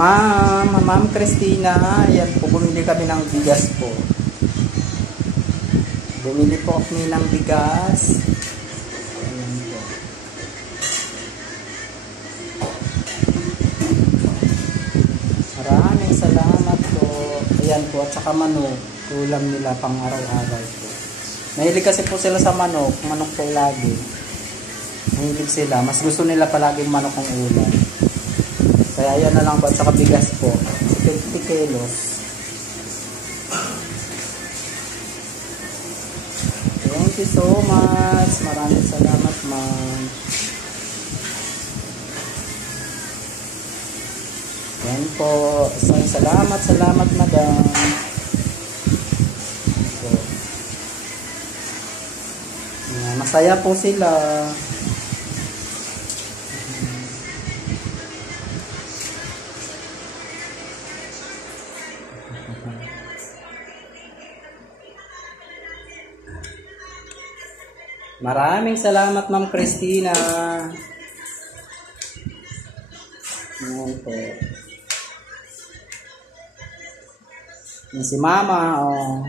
Ma'am Christina, yan po, bumili kami ng bigas po. Bumili po kami ng bigas. Ayan po. Maraming salamat po. Ayan po, at saka manok. Ulam nila pang araw-araw po. Mahilig kasi po sila sa manok. Manok po lagi. Mahilig sila. Mas gusto nila palaging manok ang ulam. Kaya ayan na lang po, at saka bigas po. 50 kilos. Thank you so much. Maraming salamat, ma'am. Yan po. Isang salamat, madam. So, masaya po sila. Maraming salamat, Ma'am Christina. Ayan po. Yan si Mama, oh.